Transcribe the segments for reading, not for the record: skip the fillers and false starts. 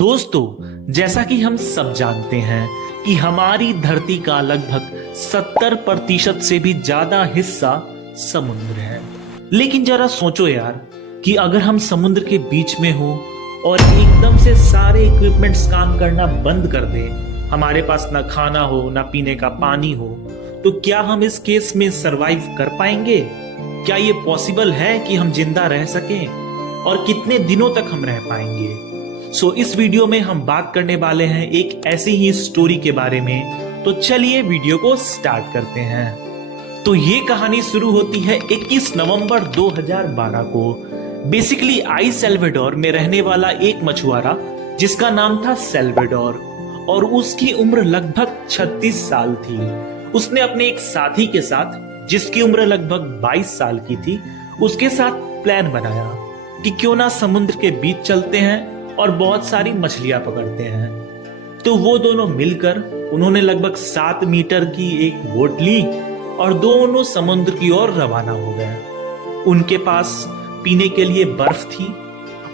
दोस्तों, जैसा कि हम सब जानते हैं कि हमारी धरती का लगभग 70% से भी ज्यादा हिस्सा समुद्र है। लेकिन जरा सोचो यार कि अगर हम समुद्र के बीच में हो और एकदम से सारे इक्विपमेंट्स काम करना बंद कर दे, हमारे पास ना खाना हो ना पीने का पानी हो, तो क्या हम इस केस में सरवाइव कर पाएंगे? क्या ये पॉसिबल है कि हम जिंदा रह सकें? और कितने दिनों तक हम रह पाएंगे? इस वीडियो में हम बात करने वाले हैं एक ऐसी ही स्टोरी के बारे में। तो चलिए वीडियो को स्टार्ट करते हैं। तो ये कहानी शुरू होती है 21 नवंबर 2012 को। बेसिकली आई सेल्वाडोर में रहने वाला एक मछुआरा जिसका नाम था सेल्वाडोर, और उसकी उम्र लगभग 36 साल थी। उसने अपने एक साथी के साथ, जिसकी उम्र लगभग 22 साल की थी, उसके साथ प्लान बनाया कि क्यों ना समुद्र के बीच चलते हैं और बहुत सारी मछलियां पकड़ते हैं। तो वो दोनों मिलकर उन्होंने लगभग 7 मीटर की एक बोट ली और दोनों समुद्र की ओर रवाना हो गए। उनके पास पीने के लिए बर्फ थी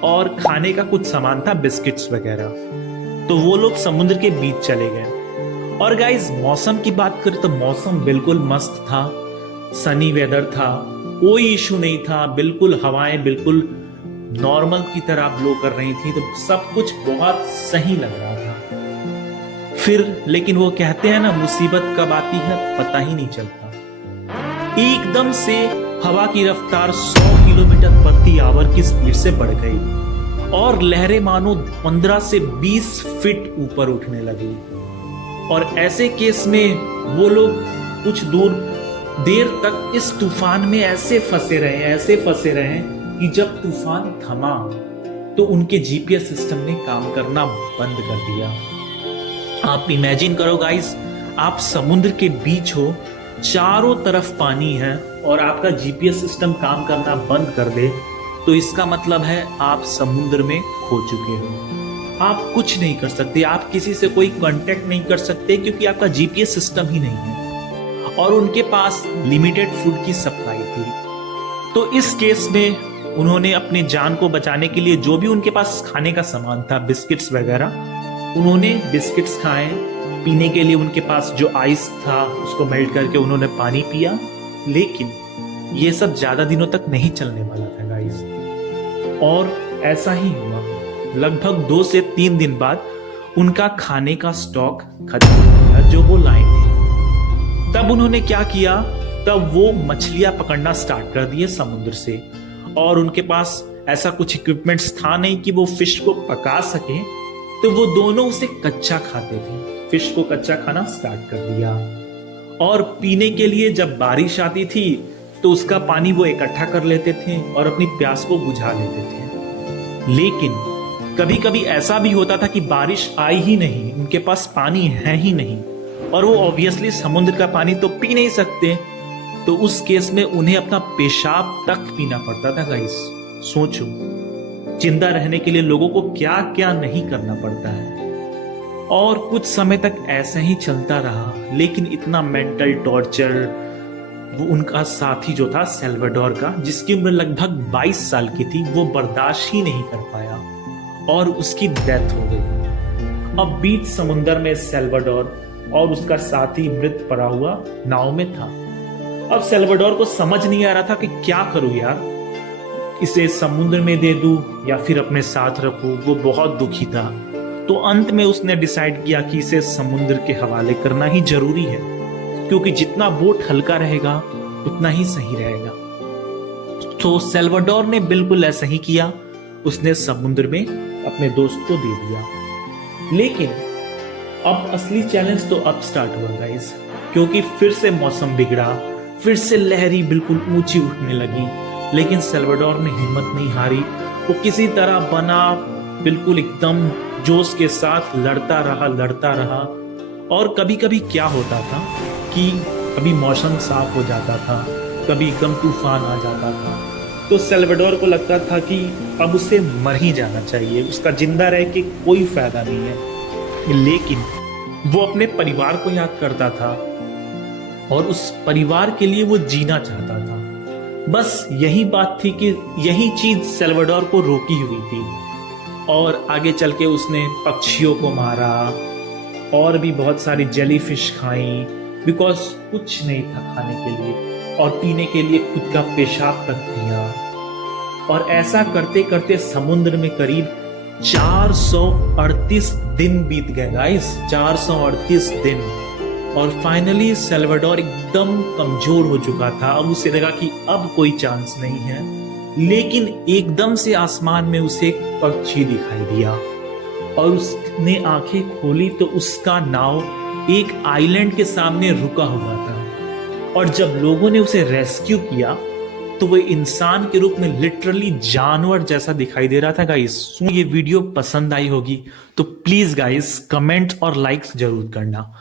और खाने का कुछ सामान था, बिस्किट्स वगैरह। तो वो लोग समुद्र के बीच चले गए। और गाइस, मौसम की बात करें तो मौसम बिल्कुल मस्त था, सनी वेदर था, कोई इशू नहीं था, बिल्कुल हवाएं बिल्कुल नॉर्मल की तरह ब्लो कर रही थी। तो सब कुछ बहुत सही लग रहा था। फिर लेकिन वो कहते हैं ना, मुसीबत कब आती है पता ही नहीं चलता। एकदम से हवा की रफ्तार 100 किलोमीटर प्रति आवर की स्पीड से बढ़ गई और लहरें मानो 15 से 20 फीट ऊपर उठने लगी। और ऐसे केस में वो लोग कुछ देर तक इस तूफान में ऐसे फंसे रहे कि जब तूफान थमा तो उनके जीपीएस सिस्टम ने काम करना बंद कर दिया। आप इमेजिन करो गाइस, आप समुद्र के बीच हो, चारों तरफ पानी है और आपका जीपीएस सिस्टम काम करना बंद कर दे, तो इसका मतलब है आप समुद्र में खो चुके हो। आप कुछ नहीं कर सकते, आप किसी से कोई कांटेक्ट नहीं कर सकते क्योंकि आपका जीपीएस सिस्टम ही नहीं है। और उनके पास लिमिटेड फूड की सप्लाई थी। तो इस केस में उन्होंने अपने जान को बचाने के लिए जो भी उनके पास खाने का सामान था, बिस्किट्स वगैरह, उन्होंने बिस्किट्स खाए। पीने के लिए उनके पास जो आइस था उसको मेल्ट करके उन्होंने पानी पिया। लेकिन ये सब ज्यादा दिनों तक नहीं चलने वाला था गाइस। और ऐसा ही हुआ। लगभग 2 से 3 दिन बाद उनका खाने का स्टॉक खत्म हो गया जो वो लाए थे। तब उन्होंने क्या किया, तब वो मछलियां पकड़ना स्टार्ट कर दिए समुद्र से। और उनके पास ऐसा कुछ इक्विपमेंट्स था नहीं कि वो फिश को पका सके, तो वो दोनों उसे कच्चा खाते थे। फिश को कच्चा खाना स्टार्ट कर दिया। और पीने के लिए जब बारिश आती थी तो उसका पानी वो इकट्ठा कर लेते थे और अपनी प्यास को बुझा लेते थे। लेकिन कभी कभी ऐसा भी होता था कि बारिश आई ही नहीं, उनके पास पानी है ही नहीं, और वो ऑब्वियसली समुद्र का पानी तो पी नहीं सकते। तो उस केस में उन्हें अपना पेशाब तक पीना पड़ता था गाइस। सोचो, जिंदा रहने के लिए लोगों को क्या क्या नहीं करना पड़ता है। और कुछ समय तक ऐसा ही चलता रहा। लेकिन इतना मेंटल टॉर्चर वो उनका साथी जो था सेल्वाडोर का, जिसकी उम्र लगभग 22 साल की थी, वो बर्दाश्त ही नहीं कर पाया और उसकी डेथ हो गई। अब बीच समुद्र में सेल्वाडोर और उसका साथी मृत पड़ा हुआ नाव में था। अब सेल्वाडोर को समझ नहीं आ रहा था कि क्या करूं यार, इसे समुद्र में दे दूं या फिर अपने साथ रखूं। वो बहुत दुखी था। तो अंत में उसने डिसाइड किया कि इसे समुद्र के हवाले करना ही जरूरी है, क्योंकि जितना बोट हल्का रहेगा उतना ही सही रहेगा। तो सेल्वाडोर ने बिल्कुल ऐसा ही किया। उसने समुद्र में अपने दोस्त को दे दिया। लेकिन अब असली चैलेंज तो अब स्टार्ट हुआ गाइस, क्योंकि फिर से मौसम बिगड़ा, फिर से लहरी बिल्कुल ऊंची उठने लगी। लेकिन सेल्वाडोर ने हिम्मत नहीं हारी। वो किसी तरह बना बिल्कुल एकदम जोश के साथ लड़ता रहा। और कभी कभी क्या होता था कि कभी मौसम साफ हो जाता था, कभी एकदम तूफान आ जाता था। तो सेल्वाडोर को लगता था कि अब उसे मर ही जाना चाहिए, उसका जिंदा रह के कोई फायदा नहीं है। लेकिन वो अपने परिवार को याद करता था और उस परिवार के लिए वो जीना चाहता था। बस यही बात थी कि यही चीज सेल्वाडोर को रोकी हुई थी। और आगे चल के उसने पक्षियों को मारा और भी बहुत सारी जेलीफिश खाई, बिकॉज कुछ नहीं था खाने के लिए, और पीने के लिए खुद का पेशाब तक पिया। और ऐसा करते करते समुद्र में करीब 438 दिन बीत गए गाइस, 438 दिन। और फाइनली सेल्वाडोर एकदम कमजोर हो चुका था। अब उसे लगा कि अब कोई चांस नहीं है, लेकिन एकदम से आसमान में उसे एक पक्षी दिखाई दिया और उसने आंखें खोली तो उसका नाव एक आइलैंड के सामने रुका हुआ था। और जब लोगों ने उसे रेस्क्यू किया तो वो इंसान के रूप में लिटरली जानवर जैसा दिखाई दे रहा था गाइस। ये वीडियो पसंद आई होगी तो प्लीज गाइस कमेंट और लाइक्स जरूर करना।